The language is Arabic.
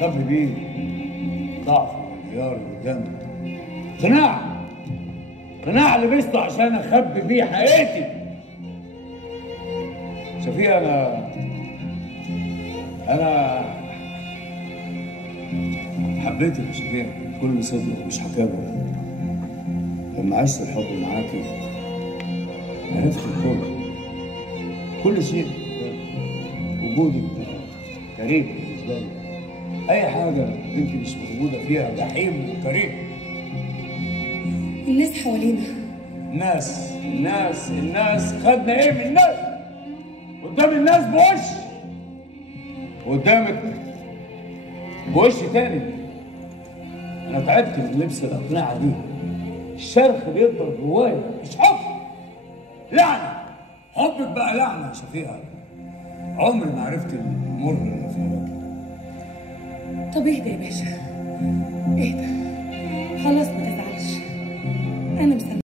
اخبي بيه ضعفي وانهياري قدامك. قناع لبسته عشان اخبي بيه حقيقتي. شفيقة، انا حبيتك يا شفيقة بكل صدق ومش حكاوي. لما عشت الحب معاكي عرفت كل شيء. وجودك كريم بالنسبه لي. اي حاجه انت مش موجوده فيها جحيم وكريم. الناس حوالينا. الناس خدنا ايه من الناس؟ قدام الناس بوش، وقدامك بوش تاني. انا تعبت من لبس الاقنعه دي. الشرخ بيضرب جوايا مش حب، لعنه. حبك بقى لعنه يا شفيقة. عمري ما عرفت المر اللي في هواك. طب اهدى يا باشا، اهدى.